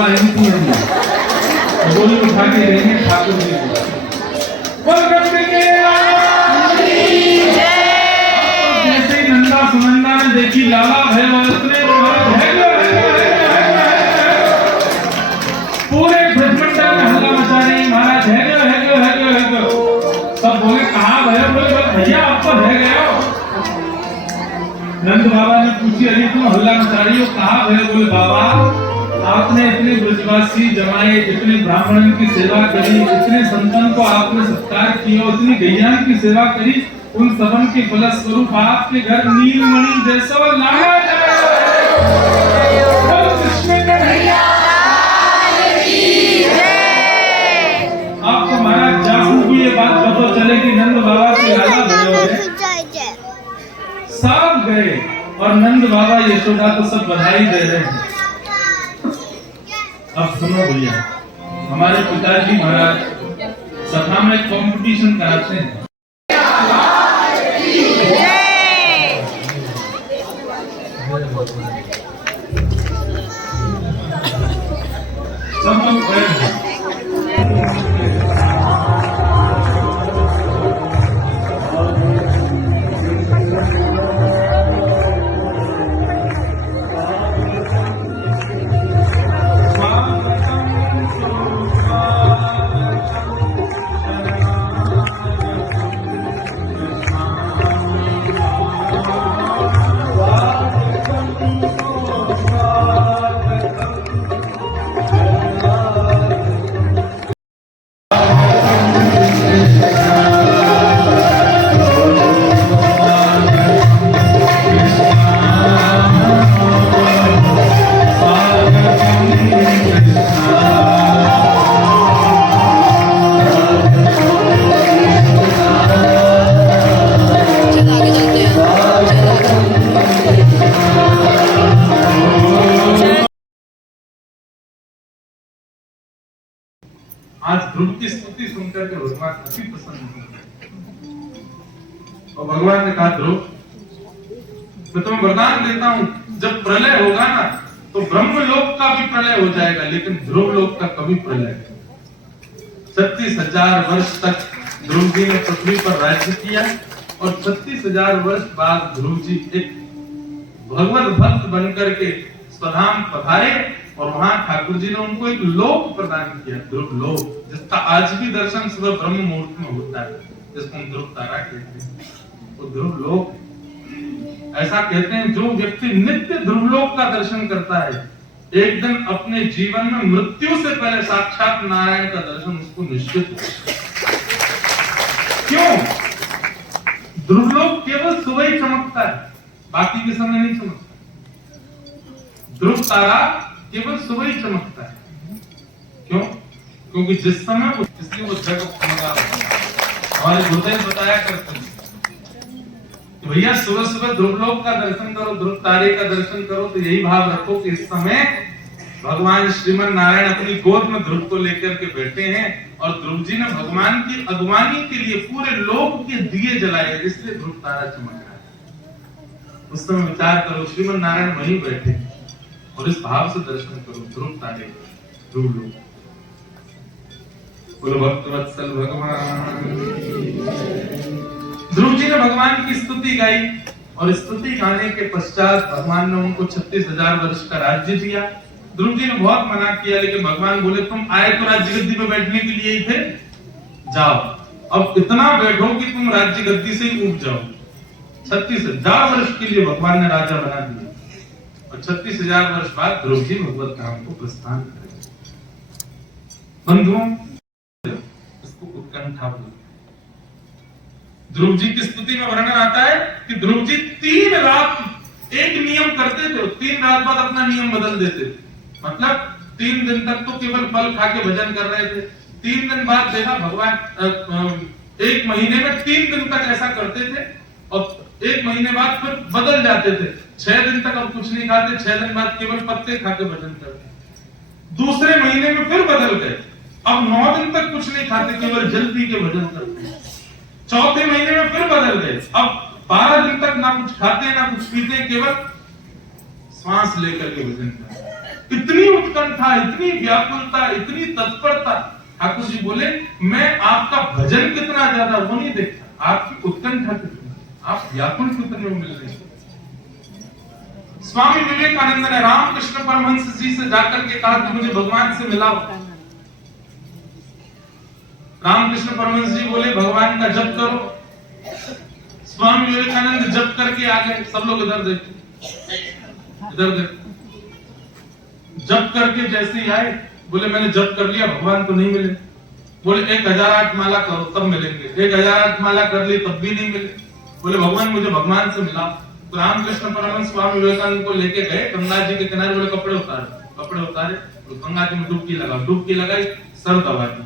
होगा इनकी गोली उठा के देंगे ठाकुर जी को। जैसे ही नंदा सुनंदा ने देखी लाला भैरवस्त्र पूरे ब्रह्मंडल में हल्ला मचा रही, महाराज है गयो। सब बोले कहा भैरव? बोले भैया आप तो है गए हो। नंद बाबा ने पूछी अरे तुम हल्ला मचा रही हो कहा भैरव? बोले बाबा आपने इतने ब्रजवासी जमाए, इतने ब्राह्मणों की सेवा करी, इतने संतन को आपने सत्कार किया, इतनी गैया की सेवा करी, उन सबन के फलस्वरूप आपके घर नीलमणि जैसा लाया आपको महाराज जासू भी ये बात पता चले कि नंद बाबा के लाला भैया सब गए और नंद बाबा यशोदा को सब बधाई दे रहे हैं। अब सुनो भैया, हमारे पिताजी महाराज सभा में कंपटीशन कराते हैं। सब लोग आज ध्रुव की स्तुति सुनकर के भगवान अति प्रसन्न हुए और भगवान ने कहा ध्रुव मैं तुम्हें वरदान देता हूं, जब प्रलय होगा ना तो ब्रह्मलोक का भी प्रलय हो जाएगा लेकिन ध्रुव लोक का कभी प्रलय। 36,000 वर्ष तक ध्रुव जी ने पृथ्वी पर राज्य किया और 36,000 वर्ष बाद ध्रुव जी एक भगवत भक्त बनकर के स्वधाम पधारे और वहां ठाकुर जी ने उनको एक लोक प्रदान किया, ध्रुव लोक, जिसका आज भी दर्शन सुबह ब्रह्म मुहूर्त में होता है, जिसको हम ध्रुव तारा कहते हैं। तो ध्रुव लोक ऐसा कहते हैं जो व्यक्ति नित्य ध्रुव लोक का दर्शन करता है एक दिन अपने जीवन में मृत्यु से पहले साक्षात नारायण का दर्शन उसको निश्चित हो। क्यों? ध्रुव लोक केवल सुबह ही चमकता है, बाकी के समय नहीं चमकता। ध्रुव तारा केवल सुबह ही चमकता है। क्यों? क्योंकि जिस समय इसलिए वो जगत हमारे गुरुदेव बताया करते हैं भैया सुबह सुबह ध्रुव लोक का दर्शन करो, ध्रुव तारे का दर्शन करो, तो यही भाव रखो कि इस समय भगवान श्रीमन नारायण अपनी गोद में ध्रुव को लेकर के बैठे हैं और ध्रुव जी ने भगवान की अगवानी के लिए पूरे लोक के दिए जलाए, इसलिए ध्रुव तारा चमक रहा है। उस समय विचार करो श्रीमन नारायण वहीं बैठे और इस भाव से दर्शन करो ध्रुव तारे, ध्रुव लोक। बोलो भक्तवत्सल भगवान। ध्रुव जी ने भगवान की स्तुति गाई और स्तुति गाने के पश्चात भगवान ने उनको 36,000 वर्ष का राज्य दिया। ध्रुव जी ने बहुत मना किया लेकिन भगवान बोले तुम आए तो राज्य गद्दी पे बैठने के लिए ही थे, जाओ अब इतना बैठो कि तुम राज्य गद्दी से ही उठ जाओ। 36,000 वर्ष के लिए भगवान ने राजा बना दिया और 36,000 वर्ष बाद ध्रुव जी भगवत धाम को प्रस्थान करें। बंधुओं इसको उत्कंठा बोलते। ध्रुव जी की स्तुति में वर्णन आता है कि ध्रुव जी 3 रात एक नियम करते थे, 3 रात बाद अपना नियम बदल देते थे। मतलब 3 दिन तक तो केवल फल खा के भजन कर रहे थे, 3 दिन बाद देखा भगवान 1 महीने में 3 दिन तक ऐसा करते थे और 1 महीने बाद फिर बदल जाते थे। 6 दिन तक अब कुछ नहीं खाते, 6 दिन बाद केवल पत्ते खा के भजन करते। दूसरे महीने में फिर बदल गए, अब 9 दिन तक कुछ नहीं खाते, केवल जल पी के भजन करते। चौथे महीने में फिर बदल गए, अब 12 दिन तक ना कुछ खाते ना कुछ पीते, केवल श्वास लेकर के भजन करते। इतनी उत्कंठा, इतनी व्याकुलता, इतनी तत्परता। ठाकुर जी बोले मैं आपका भजन कितना ज्यादा वो नहीं देखता, आपकी उत्कंठा कितनी, आप व्याकुल कितने मिल रहे हैं। स्वामी विवेकानंद ने रामकृष्ण परमहंस जी से जाकर के कहा कि मुझे भगवान से मिलाओ। रामकृष्ण परमहंस जी बोले भगवान का जप करो। स्वामी विवेकानंद जप करके आ गए। सब लोग इधर देखो, इधर देखो। जप करके जैसे ही आए, बोले मैंने जप कर लिया, भगवान तो नहीं मिले। बोले 1008 माला करो तब मिलेंगे। 1008 माला कर ली तब भी नहीं मिले। बोले भगवान मुझे भगवान से मिला। तो रामकृष्ण परमहंस स्वामी विवेकानंद को लेके गए गंगा जी के किनारे। बोले कपड़े उतारे, कपड़े उतारे तो गंगा जी में डुबकी लगा, डुबकी लगाई, सर दबा दी।